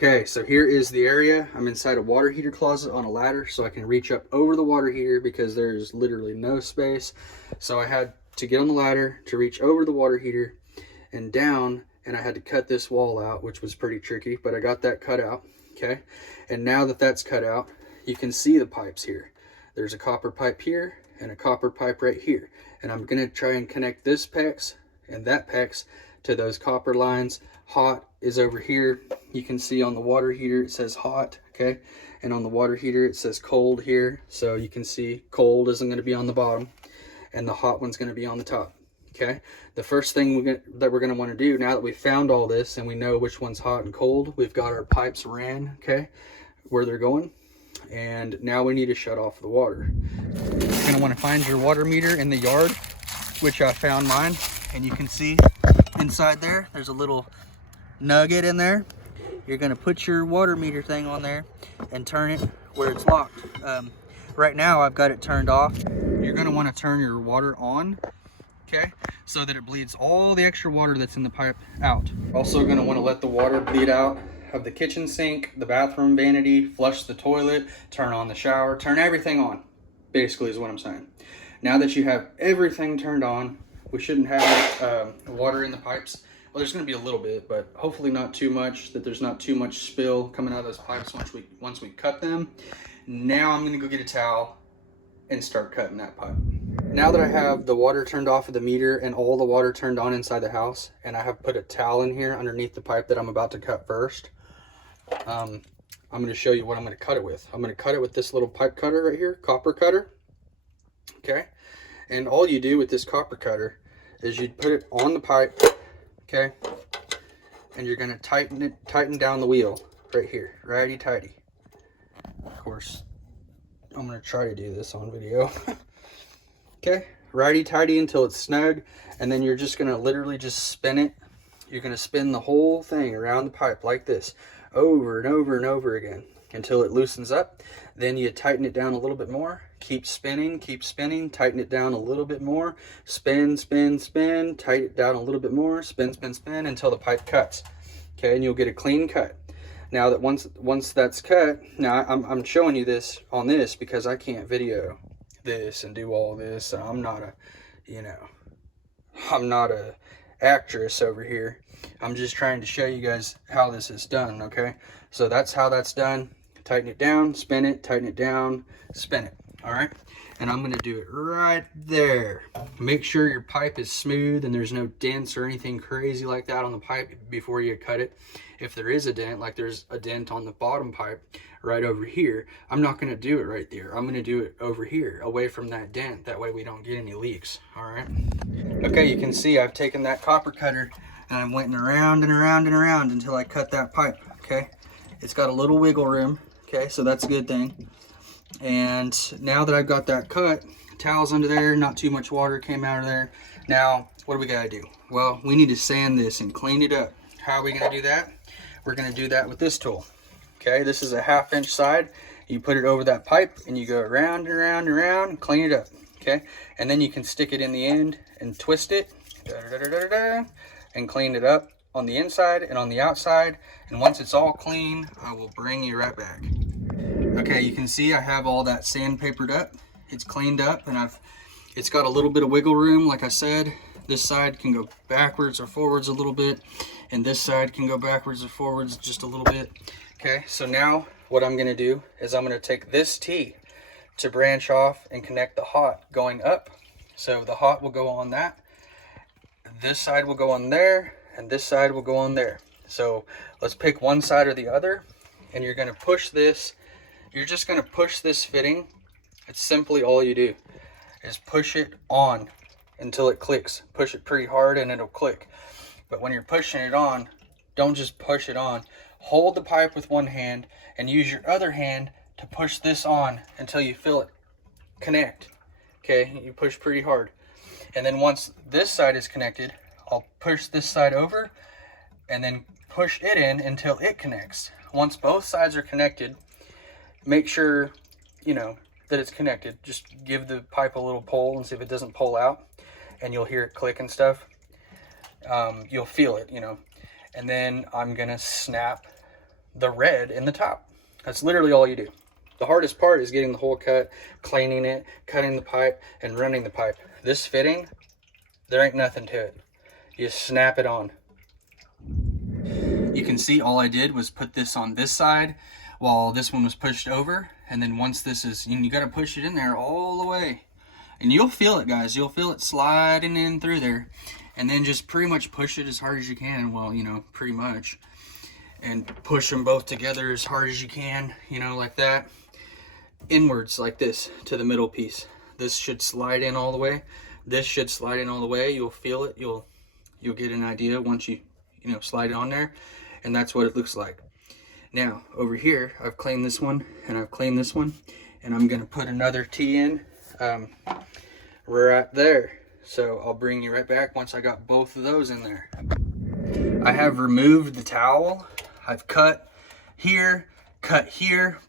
Okay, so here is the area. I'm inside a water heater closet on a ladder so I can reach up over the water heater because there's literally no space. So I had to get on the ladder to reach over the water heater and down, and I had to cut this wall out, which was pretty tricky, but I got that cut out, okay? And now that that's cut out, you can see the pipes here. There's a copper pipe here and a copper pipe right here. And I'm gonna try and connect this PEX and that PEX to those copper lines. Hot is over here. You can see on the water heater it says hot, okay? And on the water heater it says cold here. So you can see cold isn't gonna be on the bottom and the hot one's gonna be on the top, okay? The first thing that we're gonna wanna do now that we've found all this and we know which one's hot and cold, we've got our pipes ran, okay, where they're going. And now we need to shut off the water. You're gonna wanna find your water meter in the yard, which I found mine. And you can see inside there's a little nugget in there. You're gonna put your water meter thing on there and turn it where it's locked. Right now I've got it turned off. You're gonna wanna turn your water on, okay? So that it bleeds all the extra water that's in the pipe out. Also gonna wanna let the water bleed out of the kitchen sink, the bathroom vanity, flush the toilet, turn on the shower, turn everything on, basically is what I'm saying. Now that you have everything turned on, we shouldn't have water in the pipes. Well, there's going to be a little bit, but hopefully not too much, that there's not too much spill coming out of those pipes once we cut them. Now I'm going to go get a towel and start cutting that pipe. Now that I have the water turned off of the meter and all the water turned on inside the house, and I have put a towel in here underneath the pipe that I'm about to cut first, I'm going to show you what I'm going to cut it with. I'm going to cut it with this little pipe cutter right here, copper cutter, okay? And all you do with this copper cutter is you put it on the pipe, okay? And you're gonna tighten down the wheel right here, righty-tighty. Of course, I'm gonna try to do this on video. Okay, righty-tighty until it's snug, and then you're just gonna literally just spin it. You're gonna spin the whole thing around the pipe like this, over and over and over again, until it loosens up. Then you tighten it down a little bit more, keep spinning, tighten it down a little bit more, spin, spin, spin, tighten it down a little bit more, spin, spin, spin, until the pipe cuts. Okay, and you'll get a clean cut. Now that once that's cut, now I'm showing you this on this because I can't video this and do all this. I'm not a, I'm not a actress over here. I'm just trying to show you guys how this is done, okay? So that's how that's done. Tighten it down, spin it, tighten it down, spin it, all right? And I'm gonna do it right there. Make sure your pipe is smooth and there's no dents or anything crazy like that on the pipe before you cut it. If there is a dent, like there's a dent on the bottom pipe right over here, I'm not gonna do it right there. I'm gonna do it over here, away from that dent. That way we don't get any leaks, all right? Okay, you can see I've taken that copper cutter and I'm went around and around and around until I cut that pipe, okay? It's got a little wiggle room, okay, so that's a good thing. And now that I've got that cut, towels under there, not too much water came out of there. Now, what do we gotta do? Well, we need to sand this and clean it up. How are we gonna do that? We're gonna do that with this tool, okay? This is a 1/2 inch side. You put it over that pipe and you go around and around and around and clean it up, okay? And then you can stick it in the end and twist it, and clean it up on the inside and on the outside. And once it's all clean, I will bring you right back. Okay, you can see I have all that sandpapered up. It's cleaned up and it's got a little bit of wiggle room. Like I said, this side can go backwards or forwards a little bit, and this side can go backwards or forwards just a little bit. Okay, so now what I'm gonna do is I'm gonna take this T to branch off and connect the hot going up. So the hot will go on that, this side will go on there, and this side will go on there. So let's pick one side or the other, and you're gonna push this. You're just gonna push this fitting. It's simply all you do is push it on until it clicks. Push it pretty hard and it'll click. But when you're pushing it on, don't just push it on. Hold the pipe with one hand and use your other hand to push this on until you feel it connect. Okay, you push pretty hard. And then once this side is connected, I'll push this side over and then push it in until it connects. Once both sides are connected, make sure, that it's connected. Just give the pipe a little pull and see if it doesn't pull out, and you'll hear it click and stuff. You'll feel it, And then I'm gonna snap the red in the top. That's literally all you do. The hardest part is getting the hole cut, cleaning it, cutting the pipe, and running the pipe. This fitting, there ain't nothing to it. You snap it on. You can see all I did was put this on this side while this one was pushed over. And then once this is, you got to push it in there all the way. And you'll feel it, guys. You'll feel it sliding in through there. And then just pretty much push it as hard as you can. Well, you know, pretty much. And push them both together as hard as you can, you know, like that. Inwards like this to the middle piece. This should slide in all the way. This should slide in all the way. You'll feel it. You'll get an idea once you slide it on there. And that's what it looks like. Now, over here, I've cleaned this one, and I've cleaned this one, and I'm going to put another T in right there. So I'll bring you right back once I got both of those in there. I have removed the towel. I've cut here,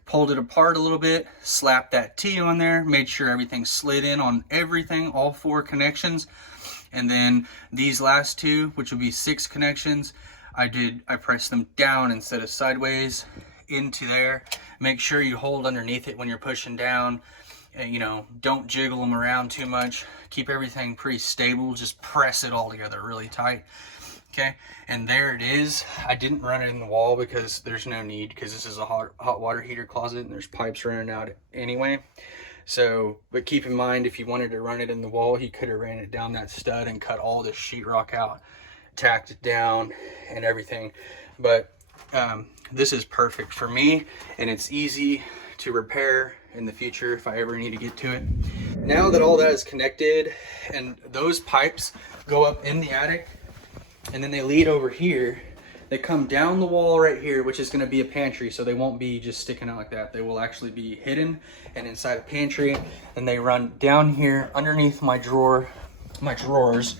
pulled it apart a little bit, slapped that T on there, made sure everything slid in on everything, all 4 connections. And then these last 2, which will be 6 connections, I pressed them down instead of sideways into there. Make sure you hold underneath it when you're pushing down. And, you know, don't jiggle them around too much. Keep everything pretty stable. Just press it all together really tight. Okay, and there it is. I didn't run it in the wall because there's no need, because this is a hot water heater closet and there's pipes running out anyway. So, but keep in mind, if you wanted to run it in the wall, you could have ran it down that stud and cut all this sheetrock out, tacked it down and everything. But this is perfect for me, and it's easy to repair in the future if I ever need to get to it. Now that all that is connected, and those pipes go up in the attic, and then they lead over here. They come down the wall right here, which is going to be a pantry, so they won't be just sticking out like that. They will actually be hidden and inside a pantry. And they run down here underneath my drawers,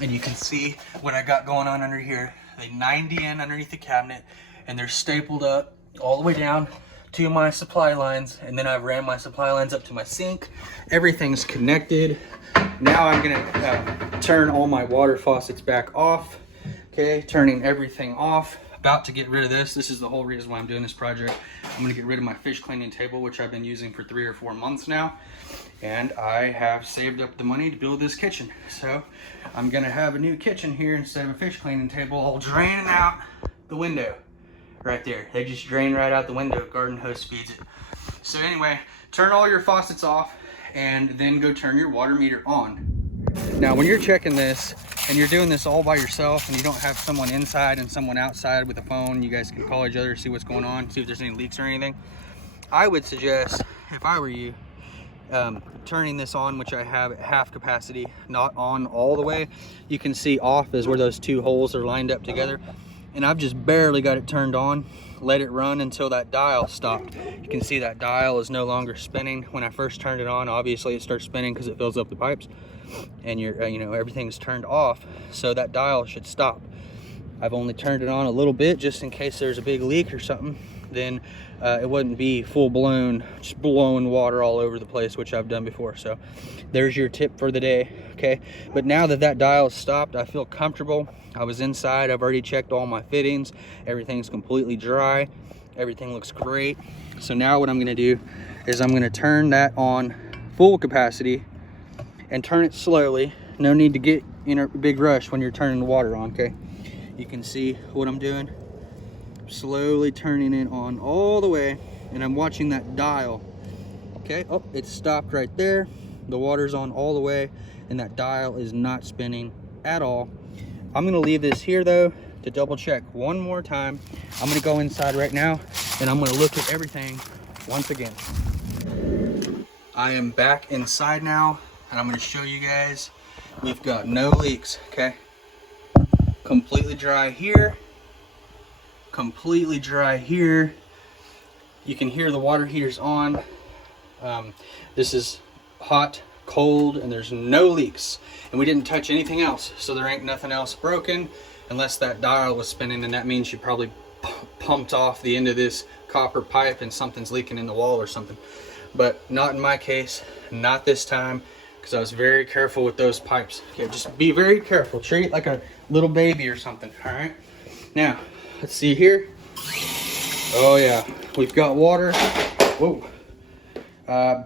and you can see what I got going on under here. They 90 in underneath the cabinet, and they're stapled up all the way down to my supply lines. And then I've ran my supply lines up to my sink. Everything's connected. Now I'm gonna turn all my water faucets back off. Okay, turning everything off. About to get rid of this. This is the whole reason why I'm doing this project. I'm gonna get rid of my fish cleaning table, which I've been using for 3 or 4 months now. And I have saved up the money to build this kitchen. So I'm gonna have a new kitchen here instead of a fish cleaning table, all draining out the window right there. They just drain right out the window. Garden hose feeds it. So anyway, turn all your faucets off and then go turn your water meter on. Now, when you're checking this and you're doing this all by yourself and you don't have someone inside and someone outside with a phone, you guys can call each other, see what's going on, see if there's any leaks or anything. I would suggest, if I were you, turning this on, which I have at half capacity, not on all the way. You can see off is where those 2 holes are lined up together. And I've just barely got it turned on. Let it run until that dial stopped. You can see that dial is no longer spinning. When I first turned it on, obviously it starts spinning because it fills up the pipes, and everything's turned off, so that dial should stop. I've only turned it on a little bit just in case there's a big leak or something. Then it wouldn't be full blown, just blowing water all over the place, which I've done before. So there's your tip for the day. Okay, but now that that dial is stopped, I feel comfortable. I was inside, I've already checked all my fittings, everything's completely dry, everything looks great. So now what I'm gonna do is I'm gonna turn that on full capacity and turn it slowly. No need to get in a big rush when you're turning the water on. Okay, you can see what I'm doing. Slowly turning it on all the way, and I'm watching that dial. Okay, oh, it stopped right there. The water's on all the way, and that dial is not spinning at all. I'm gonna leave this here though to double check one more time. I'm gonna go inside right now, and I'm gonna look at everything once again. I am back inside now, and I'm gonna show you guys. We've got no leaks, okay? Completely dry here. Completely dry here. You can hear the water heaters on. This is hot, cold, and there's no leaks. And we didn't touch anything else, so there ain't nothing else broken unless that dial was spinning, and that means you probably pumped off the end of this copper pipe and something's leaking in the wall or something. But not in my case, not this time, because I was very careful with those pipes. Okay, just be very careful. Treat it like a little baby or something, all right? Now, let's see here. Oh yeah, we've got water. Whoa.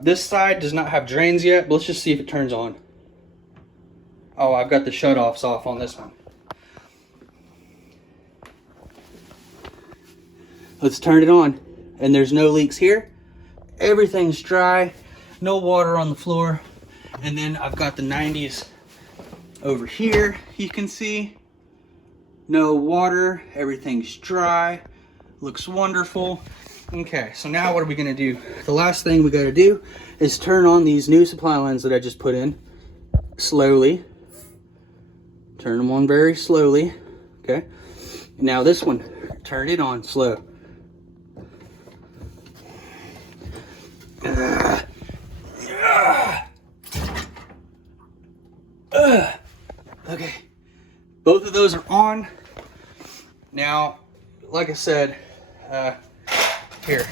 This side does not have drains yet, but let's just see if it turns on. Oh, I've got the shutoffs off on this one. Let's turn it on. And there's no leaks here. Everything's dry. No water on the floor. And then I've got the 90s over here, you can see. No water. Everything's dry. Looks wonderful. Okay, so now what are we gonna do? The last thing we gotta do is turn on these new supply lines that I just put in. Slowly. Turn them on very slowly. Okay. Now this one, turn it on slow. Okay, both of those are on. Now, like I said, here.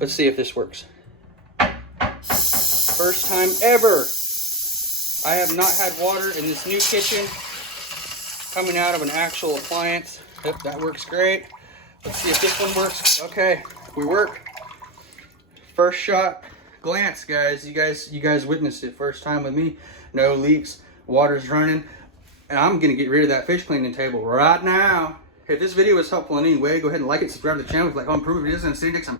Let's see if this works. First time ever. I have not had water in this new kitchen coming out of an actual appliance. Yep, that works great. Let's see if this one works. Okay, we work. First shot glance, guys. You guys witnessed it first time with me. No leaks, water's running, and I'm gonna get rid of that fish cleaning table right now. If this video was helpful in any way, go ahead and like it, subscribe to the channel, like, improve if it is, and see you next time.